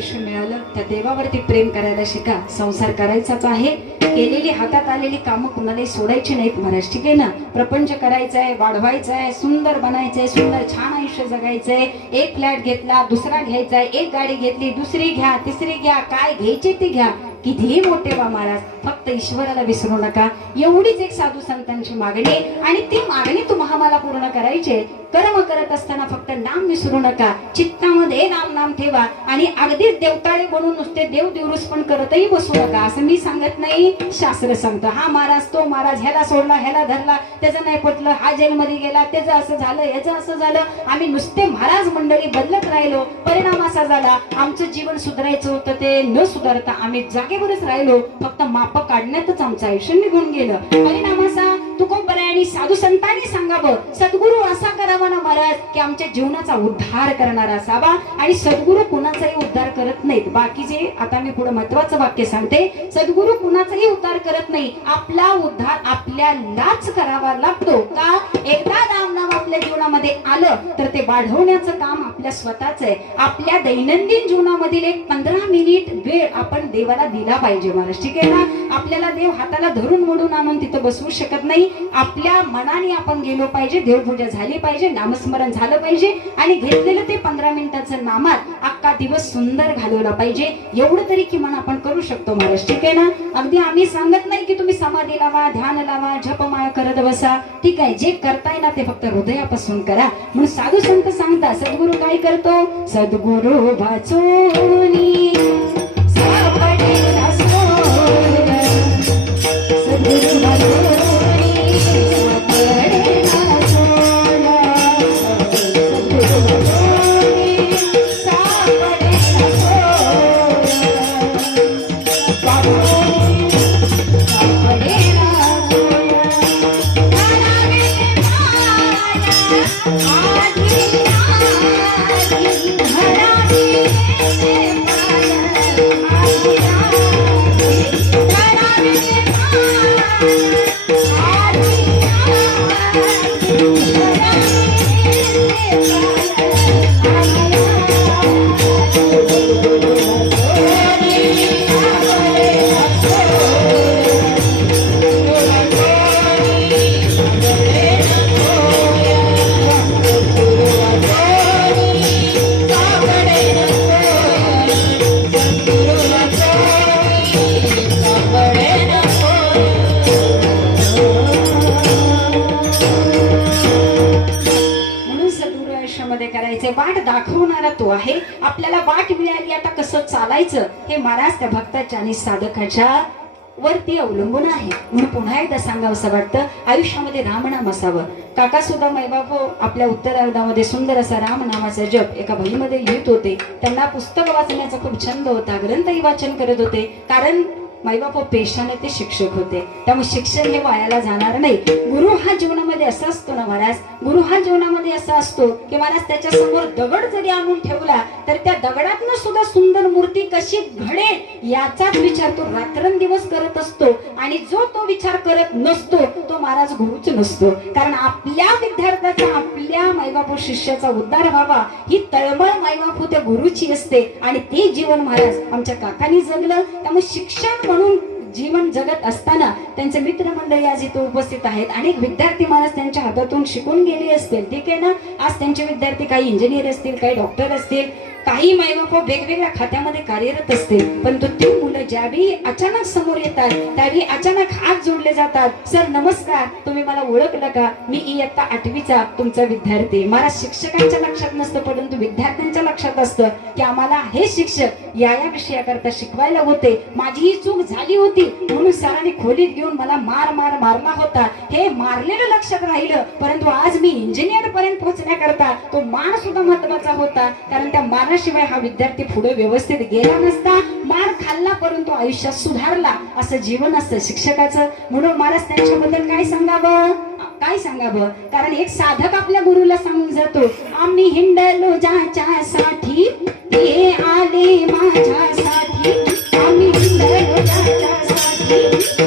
यश मिळालं त्या देवावरती प्रेम करायला शिका. संसार करायचाच आहे. केलेली हातात आलेली कामं कुणालाही सोडायची नाहीत महाराज ठीक आहे ना? प्रपंच करायचा आहे वाढवायचा आहे सुंदर बनायचंय सुंदर छान आयुष्य जगायचंय. एक फ्लॅट घेतला दुसरा घ्यायचा आहे एक गाडी घेतली दुसरी घ्या तिसरी घ्या काय घ्यायची ती घ्या. कितीही मोठे बा महाराज फक्त ईश्वराला विसरू नका. एवढीच एक साधू संतांची मागणी आणि ती मागणी तुम्हाला मला पूर्ण करायची कर्म करत असताना फक्त नाम विसरू नका. चित्तामध्ये नाम नाम ठेवा आणि अगदीच देवताळे बनून नुसते देव दिवस पण करतही बसू नका. असं मी सांगत नाही शास्त्र सांगतो. हा महाराज तो महाराज ह्याला सोडला ह्याला धरला त्याचं नाही पटलं हा जेलमध्ये गेला त्याचं असं झालं याचं असं झालं. आम्ही नुसते महाराज मंडळी बदलत राहिलो. परिणाम असा झाला आमचं जीवन सुधारायचं होतं ते न सुधारता आम्ही जागेवरच राहिलो. फक्त माप काढण्यातच आमचं आयुष्य निघून गेलं. परिणाम असा आणि साधू संतांनी सांगावं सद्गुरू असा करावा ना महाराज की आमच्या जीवनाचा उद्धार करणारा असावा. आणि सद्गुरू कुणाचाही उद्धार करत नाहीत. बाकीचे आता मी पुढे महत्वाचं वाक्य सांगते. सद्गुरू कुणाचाही उद्धार करत नाही. आपला उद्धार आपल्यालाच करावा लागतो का? एकदा राम नाम आपल्या जीवनामध्ये आलं तर ते वाढवण्याचं काम आपल्या स्वतःच आहे. आपल्या दैनंदिन जीवनामधील एक पंधरा मिनिट वेळ आपण देवाला दिला पाहिजे महाराज. ठीक आहे ना? आपल्याला देव हाताला धरून मोडून आणून तिथं बसवू शकत नाही. आपल्या आपल्या मनाने आपण गेलो पाहिजे देवपूजा झाली पाहिजे नामस्मरण झालं पाहिजे आणि घेतलेलं ते पंधरा मिनिटाचं नामात अख्खा दिवस सुंदर घालवला पाहिजे. एवढं तरी किमान आपण करू शकतो महाराज ठीक आहे ना? अगदी आम्ही सांगत नाही की तुम्ही समाधी लावा ध्यान लावा जपमाळा करत बसा. ठीक आहे जे करताय ना ते फक्त हृदयापासून करा. म्हणून साधू संत सांगता सद्गुरू काय करतो? सद्गुरू वाचोनी सद्गुरू तो आहे. आपल्याला वाट मिळाली आता कसं चालायचं हे महाराज त्या भक्ताच्या आणि साधकाच्या वरती अवलंबून आहे. म्हणून पुन्हा एकदा सांगावं असं वाटतं आयुष्यामध्ये रामनाम असावं. काका सुद्धा मैबापू हो, आपल्या उत्तरार्धामध्ये सुंदर असा रामनामाचा जप एका बहीमध्ये लिहित होते. त्यांना पुस्तक वाचण्याचा खूप छंद होता ग्रंथही वाचन करत होते. कारण माईबापा पेशाने ते शिक्षक होते. त्यामुळे शिक्षण हे वायाला जाणार नाही. गुरु हा जीवनामध्ये असा असतो ना महाराज? गुरु हा जीवनामध्ये असा असतो की महाराज त्याच्यासमोर दगड जरी आणून ठेवला तर त्या दगडातनं सुद्धा सुंदर मूर्ती कशी घडेल याचाच विचार तो रात्रंदिवस करत असतो. आणि जो तो विचार करत नसतो तो महाराज गुरुच नसतो. कारण आपल्या विद्यार्थ्याचा आपल्या माईबापू शिष्याचा उद्धार व्हावा ही तळमळ माईबापू त्या गुरुची असते. आणि ते जीवन महाराज आमच्या काकांनी जगलं. त्यामुळे शिक्षण म्हणून जीवन जगत असताना त्यांचे मित्रमंडळी आज इथे उपस्थित आहेत. अनेक विद्यार्थी महाराज त्यांच्या हातातून शिकून गेले असतील. ठीक आहे ना? आज त्यांचे विद्यार्थी काही इंजिनियर असतील काही डॉक्टर असतील. काही मायबाप वेगवेगळ्या खात्यामध्ये कार्यरत असते परंतु ती मुलं ज्यावेळी अचानक समोर येतात त्यावेळी अचानक हात जोडले जातात. सर नमस्कार तुम्ही मला ओळखलं का? मी इयत्ता आठवीचा तुमचा विद्यार्थी मला शिक्षकांच्या लक्षात नसतं परंतु विद्यार्थ्यांच्या लक्षात असतं की आम्हाला हे शिक्षक या या विषयाकरता शिकवायला होते. माझी ही चूक झाली होती म्हणून सरांनी खोलीत घेऊन मला मार मार मारला होता. हे मारलेलं लक्षात राहिलं परंतु आज मी इंजिनियर पर्यंत पोहोचण्याकरता तो मार सुद्धा महत्त्वाचा होता कारण त्या शिवाय हा विद्यार्थी पुढे व्यवस्थित गेला नसता. मार खाल्ला परंतु आयुष्यात सुधारला. असं जीवन असतं शिक्षकाचं. म्हणून महाराज त्यांच्याबद्दल काय सांगावं? काय सांगावं? कारण एक साधक आपल्या गुरुला सांगून जातो आम्ही हिंडलो ज्याच्यासाठी ते आले माझ्यासाठी. आम्ही हिंडलो ज्याच्यासाठी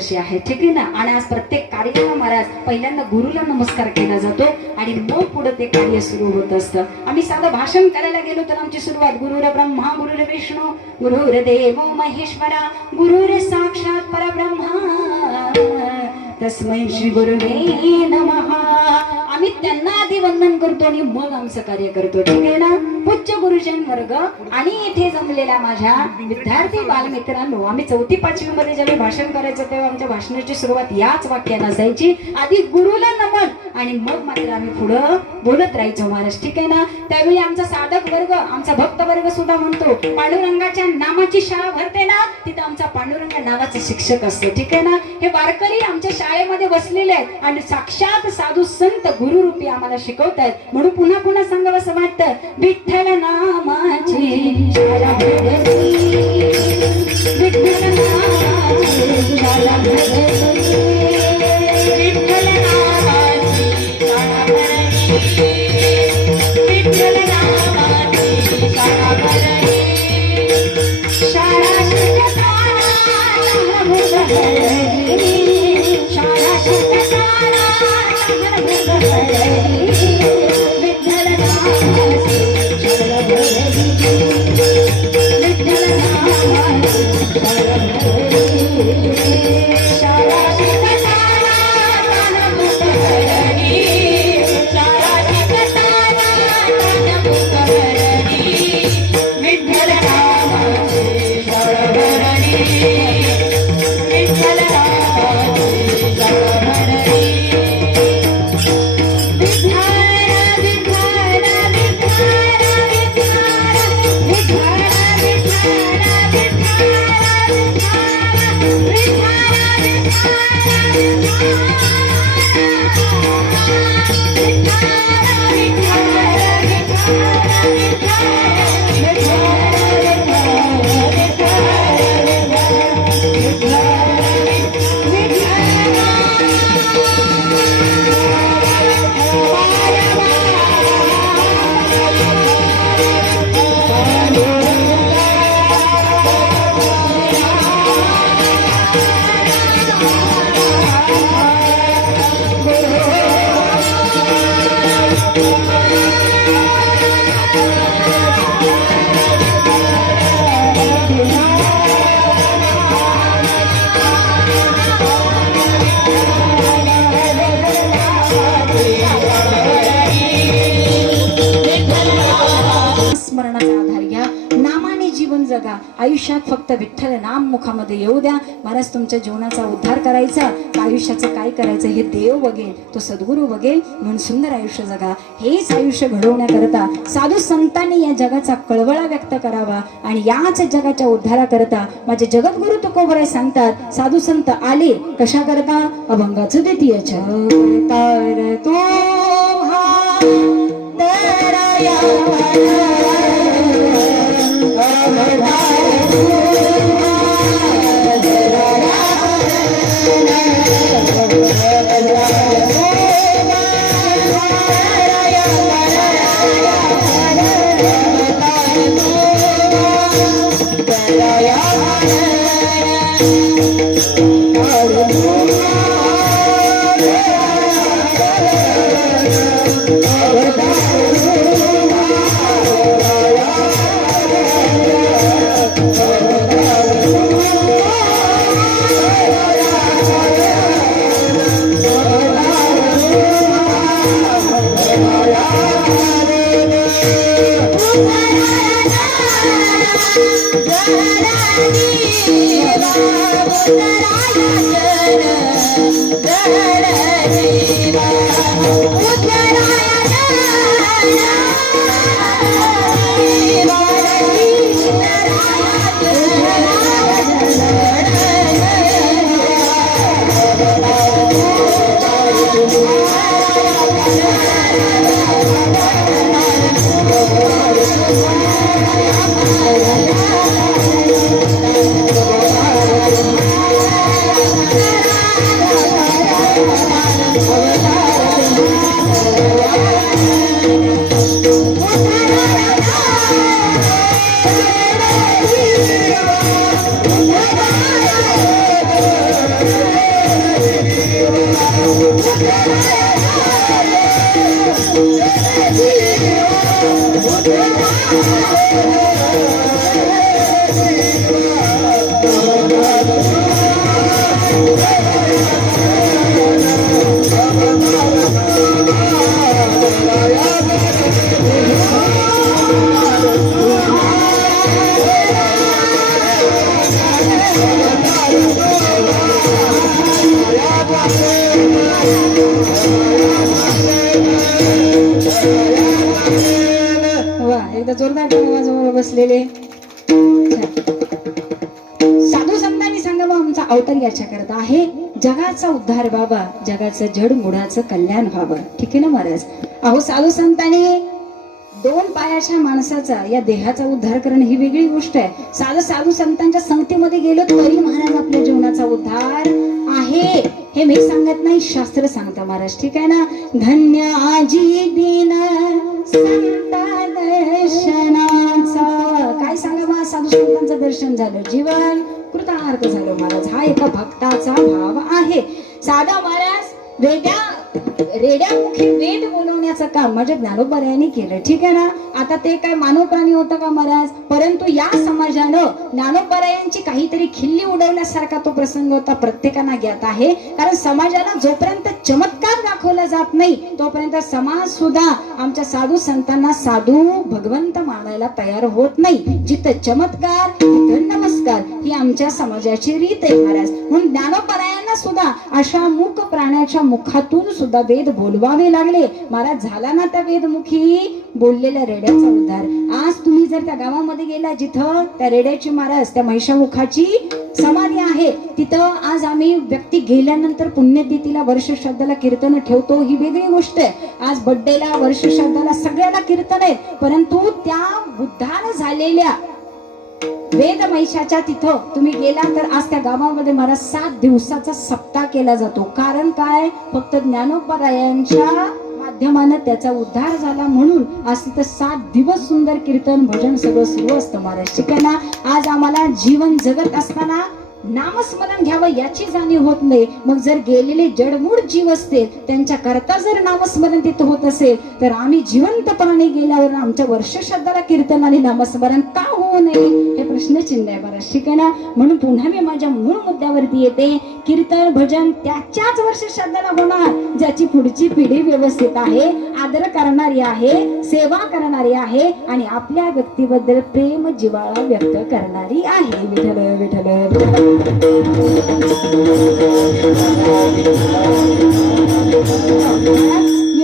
वर्षी आहे. ठीक आहे ना? आणि आज प्रत्येक कार्याला महाराज पहिल्यांदा गुरुला नमस्कार केला जातो आणि मग पुढे ते कार्य सुरू होत असतं. आम्ही साधं भाषण करायला गेलो तर आमची सुरुवात गुरुर ब्रह्मा गुरुर विष्णू गुरुर देव महेश्वरा गुरुर साक्षात परब्रह्मा. तस्मै श्री गुरुवे नमः. आम्ही त्यांना आधी वंदन करतो आणि मग आमचं कार्य करतो. ठीक आहे ना पूज्य गुरुजन वर्ग आणि इथे जमलेल्या माझ्या विद्यार्थी बालमित्रांनो आम्ही चौथी पाचवी मध्ये ज्यावेळी भाषण करायचं तेव्हा आमच्या भाषणाची सुरुवात याच वाक्यानं असायची. आधी गुरुला नमन आणि मग मात्र आम्ही पुढं बोलत राहायचो महाराज. ठीक आहे ना? त्यावेळी आमचा साधक वर्ग आमचा भक्त वर्ग सुद्धा म्हणतो पांडुरंगाच्या नामाची शाळा भरते ना? तिथं आमचा पांडुरंग नावाचा शिक्षक असतो. ठीक आहे ना? हे वारकरी आमच्या शाळेमध्ये बसलेले आहेत आणि साक्षात साधू संत गुरुरूपी आम्हाला शिकवतायत. म्हणून पुन्हा पुन्हा सांगावं असं वाटतं विठ्ठल नामाची विठ्ठल नामाची विठ्ठल नामा जगा आयुष्यात फक्त विठ्ठल नाम मुखामध्ये येऊ द्या. महाराज तुमच्या जीवनाचा उद्धार करायचा. आयुष्याचं काय करायचं हे देव बघेल तो सद्गुरू बघेल. म्हणून सुंदर आयुष्य जगा. हेच आयुष्य घडवण्याकरता साधू संतांनी या जगाचा कळवळा व्यक्त करावा आणि याच जगाच्या उद्धाराकरता माझे जगद्गुरु तुकोबराय सांगतात साधू संत आले कशा करता? अभंगाचं द्वितीय तर तो Thank आमचा आहे. जगाचा उद्धार बाबा जगाचं जड मुडाचं कल्याण व्हावं. ठीक आहे ना महाराज? अहो साधू संतांनी दोन पायाच्या माणसाचा या देहाचा उद्धार करणं ही वेगळी गोष्ट आहे. साधं साधू संतांच्या संगतीमध्ये गेलो तरी महाराज आपल्या जीवनाचा उद्धार आहे. हे मी सांगत नाही शास्त्र सांगता महाराज. ठीक आहे ना? धन्य आजी दिन संत दर्शनाचा काय सांगा मग साधू संतांचं दर्शन झालं? जीवन कृतार्थ झालो महाराज. हा एका भक्ताचा भाव आहे. साधा महाराज वेगळ्या रेड्यामुखी वेद बोलवण्याचं काम म्हणजे ज्ञानोबऱ्याने केलं ठीक आहे ना? आता ते काय मानव प्राणी होतं का महाराज? परंतु या समाजानं ज्ञानोपर्यायांची काहीतरी खिल्ली उडवण्यासारखा तो प्रसंग होता प्रत्येकांना ज्ञात आहे. कारण समाजाला जोपर्यंत चमत्कार दाखवला जात नाही तोपर्यंत समाज सुद्धा आमच्या साधू संतांना साधू भगवंत मानायला तयार होत नाही. जिथं चमत्कार तिथं नमस्कार ही आमच्या समाजाची रीत आहे महाराज. म्हणून ज्ञानोपरायांना सुद्धा अशा मुख प्राण्याच्या मुखातून सुद्धा वेद बोलवावे लागले. महाराज झाला ना त्या वेदमुखी? बोललेल्या रेड्याचा उद्धार. आज तुम्ही जर त्या गावामध्ये गेला जिथं त्या रेड्याची महाराज त्या महिषामुखाची समाधी आहे तिथं आज आम्ही व्यक्ती गेल्यानंतर पुण्यतिथीला वर्ष श्रद्धाला कीर्तन ठेवतो ही वेगळी गोष्ट आहे. आज बड्डेला वर्ष श्रद्धाला सगळ्याला कीर्तन आहे. परंतु त्या उद्धार झालेल्या वेद महिषाच्या तिथं तुम्ही गेला तर आज त्या गावामध्ये मला सात दिवसाचा सप्ताह केला जातो. कारण काय? फक्त ज्ञानोपरायांच्या माध्यमानं त्याचा उद्धार झाला म्हणून आज तिथं सात दिवस सुंदर कीर्तन भजन सगळं सुरू असतं महाराज. ठीक आहे ना आज आम्हाला जीवन जगत असताना नामस्मरण घ्यावं याची जाणीव होत नाही. मग जर गेलेले जडमूड जीव असतील त्यांच्या करता जर नामस्मरण तिथं होत असेल तर आम्ही जिवंतपणाने गेल्यावर आमच्या वर्ष श्रद्धाला कीर्तन आणि नामस्मरण का होऊ नये? हे प्रश्नचिन्ह आहे बरं ठीक आहे ना म्हणून पुन्हा मी माझ्या मूळ मुद्द्यावरती येते. कीर्तन भजन त्याच्याच वर्ष श्रद्धाला होणार ज्याची पुढची पिढी व्यवस्थित आहे आदर करणारी आहे सेवा करणारी आहे आणि आपल्या व्यक्तीबद्दल प्रेम जिवाळा व्यक्त करणारी आहे. विठल विठल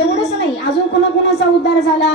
एवढंच नाही अजून कोणाकोणाचा उद्धार झाला?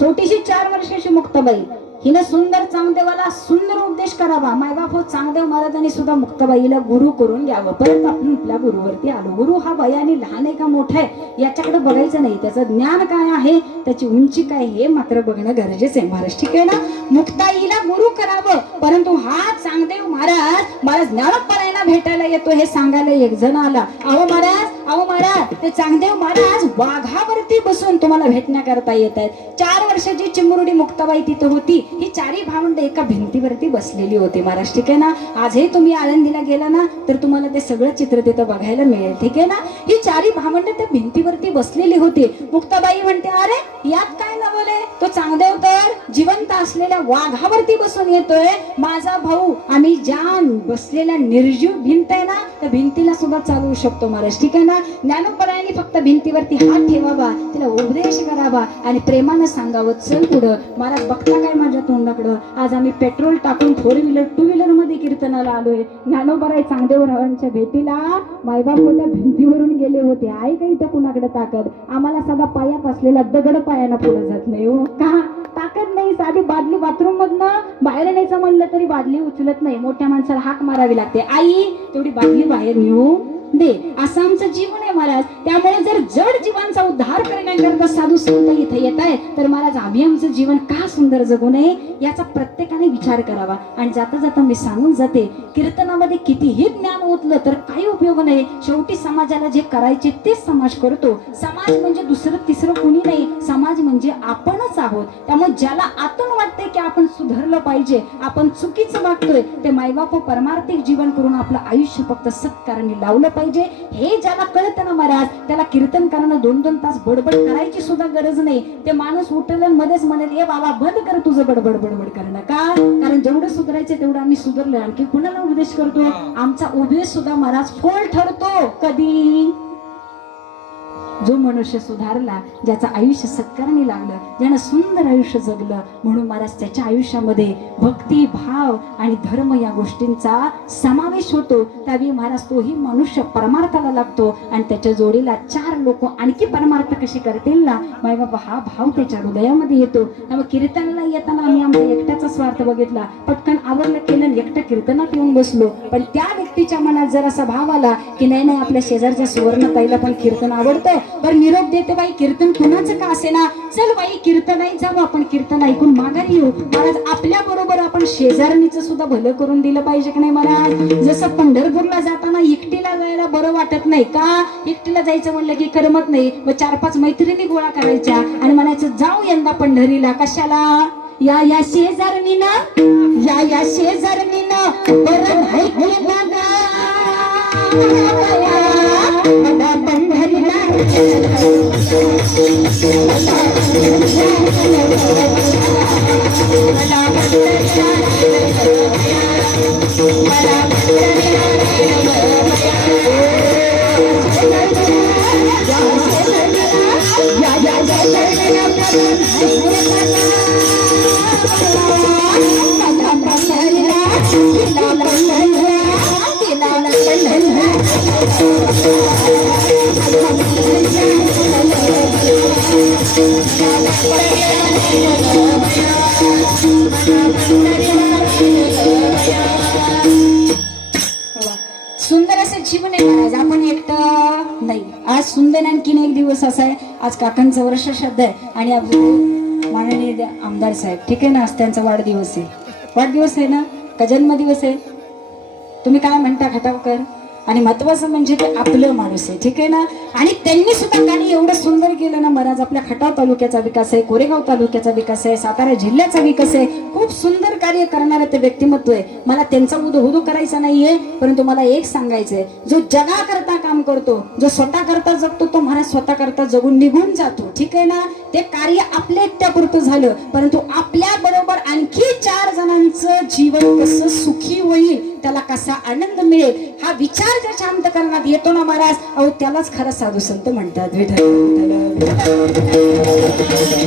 छोटीशी चार वर्षाची मुक्तबाई. हिनं सुंदर चांगदेवाला सुंदर उपदेश करावा. मायबाप हो चांगदेव महाराजांनी सुद्धा मुक्तबाईला गुरु करून घ्यावं. परत आपण आपल्या गुरुवरती आलो. गुरु हा वयाने लहान आहे का मोठा आहे याच्याकडे बघायचं नाही. त्याचं ज्ञान काय आहे त्याची उंची काय हे मात्र बघणं गरजेचं आहे महाराज. ठीक आहे ना? मुक्ताईला गुरु करावं. परंतु हा चांगदेव महाराज मला ज्ञानोपरायणा भेटायला येतो हे सांगायला एक जण आला. अहो महाराज अहो महाराज ते चांगदेव महाराज वाघावरती बसून तुम्हाला भेटण्याकरता येत आहेत. चार वर्षाची चिमुरडी मुक्ताबाई तिथं होती. ही चारी भावंड एका भिंतीवरती बसलेली होती महाराज. ठीक आहे ना? आजही तुम्ही आळंदीला गेला ना तर तुम्हाला ते सगळं चित्र तिथं बघायला मिळेल. ठीक आहे ना? ही चारी भावंड त्या भिंतीवरती बसलेली होती. मुक्ताबाई म्हणते अरे यात काय नवले? तो चांगदेव तर जिवंत असलेल्या वाघावरती बसून येतोय. माझा भाऊ आम्ही ज्या बसलेल्या निर्जीव भिंत आहे ना त्या भिंतीला सुद्धा चालवू शकतो महाराज. ठीक आहे ना? ज्ञानोपरायांनी फक्त भिंतीवरती हात ठेवावा तिला उपदेश करावा आणि प्रेमानं सांगावं चल पुढं. महाराज बघता काय माझ्या तोंडाकडं. आज आम्ही पेट्रोल टाकून फोर व्हीलर टू व्हीलरमध्ये कीर्तनाला आलोय. ज्ञानोबराय चांगदेवरावांच्या भेटीला मायबाप होत्या भिंतीवरून गेले होते. आहे का इथं कुणाकडे ताकद? आम्हाला साधा पायात असलेला दगड पायानं पुढे जात नाही हो. का? ताकद नाही साधी बादली बाथरूम मधनं बाहेर न्यायचं म्हणलं तरी बादली उचलत नाही. मोठ्या माणसाला हाक मारावी लागते. आई तेवढी बादली बाहेर नेऊ. दे. असं आमचं जीवन आहे महाराज. त्यामुळे जर जड जीवांचा उद्धार करण्याकरता साधू संत इथे येत आहे तर महाराज आम्ही आमचं जीवन का सुंदर जगू नये याचा प्रत्येकाने विचार करावा. आणि जाता जाता मी सांगून जाते कीर्तनामध्ये कितीही ज्ञान ओतलं तर काही उपयोग नाही. शेवटी समाजाला जे करायचे तेच समाज करतो. समाज म्हणजे दुसरं तिसरं कुणी नाही. समाज म्हणजे आपणच आहोत. त्यामुळे ज्याला आतून वाटते की आपण सुधारलं पाहिजे आपण चुकीचं वागतोय ते मायबाप परमार्थिक जीवन करून आपलं आयुष्य फक्त सत्कारणी लावलं पाहिजे. हे ज्याला कळतं ना महाराज त्याला कीर्तन करणं दोन दोन तास बडबड करायची सुद्धा गरज नाही. ते माणूस उठल मध्येच म्हणेल ए बाबा बंद कर तुझं बडबड बडबड करणं का? कारण जेवढं सुधारायचं तेवढं आम्ही सुधारलोय आणखी कुणाला उपदेश करतो? आमचा उपदेश सुद्धा महाराज फोल ठरतो. कधी? जो मनुष्य सुधारला ज्याचं आयुष्य सत्कारणी लागलं ज्यानं सुंदर आयुष्य जगलं म्हणून महाराज त्याच्या आयुष्यामध्ये भक्ती भाव आणि धर्म या गोष्टींचा समावेश होतो. त्यावेळी महाराज तोही मनुष्य परमार्थाला लागतो आणि त्याच्या जोडीला चार लोक आणखी परमार्थ कशी करतील ना? माय बाबा हा भाव त्याच्या हृदयामध्ये येतो. त्यामुळे कीर्तनाला येताना आम्ही आमच्या एकट्याचा स्वार्थ बघितला. पटकन आवडलं केलं एकटं कीर्तनात येऊन बसलो. पण त्या व्यक्तीच्या मनात जर असा भाव आला की नाही नाही आपल्या शेजारच्या सुवर्णताईला पण कीर्तन आवडतं. बरं निरोप देते बाई. कीर्तन कुणाचं का असे ना चल बाई कीर्तन आई जाऊ आपण. कीर्तन ऐकून माघारी येऊ. महाराज आपल्या बरोबर आपण शेजारणीचं सुद्धा भलं करून दिलं पाहिजे की नाही महाराज? जसं पंढरपूरला जाताना एकटीला जायला बरं वाटत नाही का? एकटीला जायचं म्हणलं की करमत नाही. मग चार पाच मैत्रिणी गोळा करायच्या आणि म्हणायचं जाऊ यंदा पंढरीला. कशाला? या या शेजारणीनं? या या शेजारणीनं. बरं ऐकलं ना Yeah. सुंदर असं जीवन आहे महाराज. आपण एकटं नाही. आज सुंदर आणखीन एक दिवस असा आहे. आज काकांचा वर्ष श्रद्धा आहे. आणि माननीय आमदार साहेब. ठीक आहे ना? आज त्यांचा वाढदिवस आहे. वाढदिवस आहे ना? का जन्मदिवस आहे? तुम्ही काय म्हणता खटावकर आणि महत्वाचं म्हणजे ते आपलं माणूस आहे ठीक आहे ना? आणि त्यांनी सुद्धा गाणी एवढं सुंदर केलं ना महाराज आपल्या खटाव तालुक्याचा विकास आहे कोरेगाव तालुक्याचा विकास आहे सातारा जिल्ह्याचा विकास आहे. खूप सुंदर कार्य करणारं ते व्यक्तिमत्व आहे. मला त्यांचा उदो करायचा नाहीये परंतु मला एक सांगायचंय. जो जगाकरता काम करतो जो स्वतः करता जगतो तो महाराज स्वतः करता जगून निघून जातो ठीक आहे ना? ते कार्य आपल्या एकट्यापुरतं झालं परंतु आपल्या बरोबर आणखी चार जणांचं जीवन कसं सुखी होईल त्याला कसा आनंद मिळेल हा विचार ज्याच्या करण्यात येतो ना महाराज अहो त्यालाच खरं साधू संत म्हणतात. विठ्ठल विठ्ठल, विठ्ठल.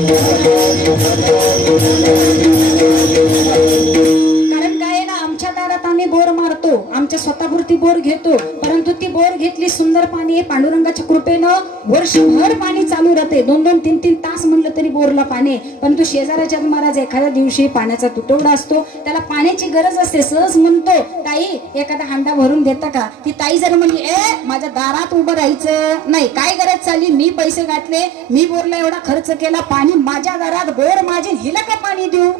कारण काय आहे ना आमच्या दारात आम्ही बोर मारतो आमच्या स्वतःपुरती बोर घेतो. परंतु ती बोर घेतली सुंदर पाणी पांडुरंगाच्या कृपेनं वर्षभर पाणी चालू राहते. दोन दोन तीन तीन तास म्हणलं तरी बोरला पाणी परंतु शेजाऱ्याच्या महाराज एखाद्या दिवशी पाण्याचा तुटवडा असतो. त्याला पाण्याची गरज असते. सहज म्हणतो ताई एखादा हांडा भरून देता का? ती ताई जर म्हणली ए माझ्या दारात उभं राहायचं नाही. काय गरज चालली? मी पैसे घातले. मी बोरला एवढा खर्च केला. पाणी माझ्या दारात बोर माझी. हिला का पाणी देऊ?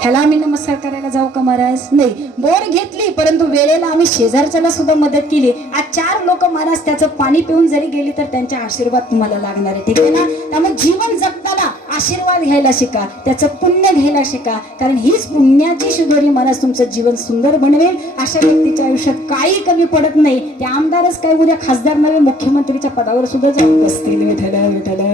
ह्याला आम्ही नमस्कार करायला जाऊ का महाराज? नाही बोर घेतली परंतु वेळेला आम्ही शेजारच्याला सुद्धा मदत केली. आज चार लोक महाराज त्याचं पाणी पिऊन जरी गेली तर त्यांचे आशीर्वाद तुम्हाला लागणार आहे. ठीक आहे ना? त्यामुळे जीवन जगत आशीर्वाद घ्यायला शिका त्याचं पुण्य घ्यायला शिका. कारण हीच पुण्याची शिदोरी महाराज तुमचं जीवन सुंदर बनवेल अशा व्यक्तीच्या आयुष्यात काही कमी पडत नाही. ते आमदारच काय उद्या खासदार नव्हे मुख्यमंत्रीच्या पदावर सुद्धा जाऊन बसतील. विठ्ठल विठ्ठल.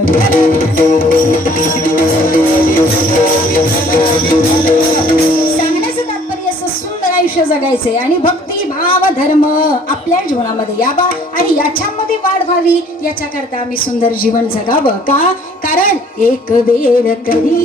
आयुष्य जगायचंय आणि भक्ती भाव धर्म आपल्या जीवनामध्ये यावा आणि याच्यामध्ये वाढ व्हावी. याच्याकरता आम्ही सुंदर जीवन जगावं का? कारण एक वेळ कधी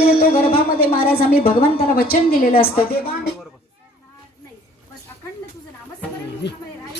येतो गर्भामध्ये महाराज भगवंताला वचन दिलेलं असतं देवा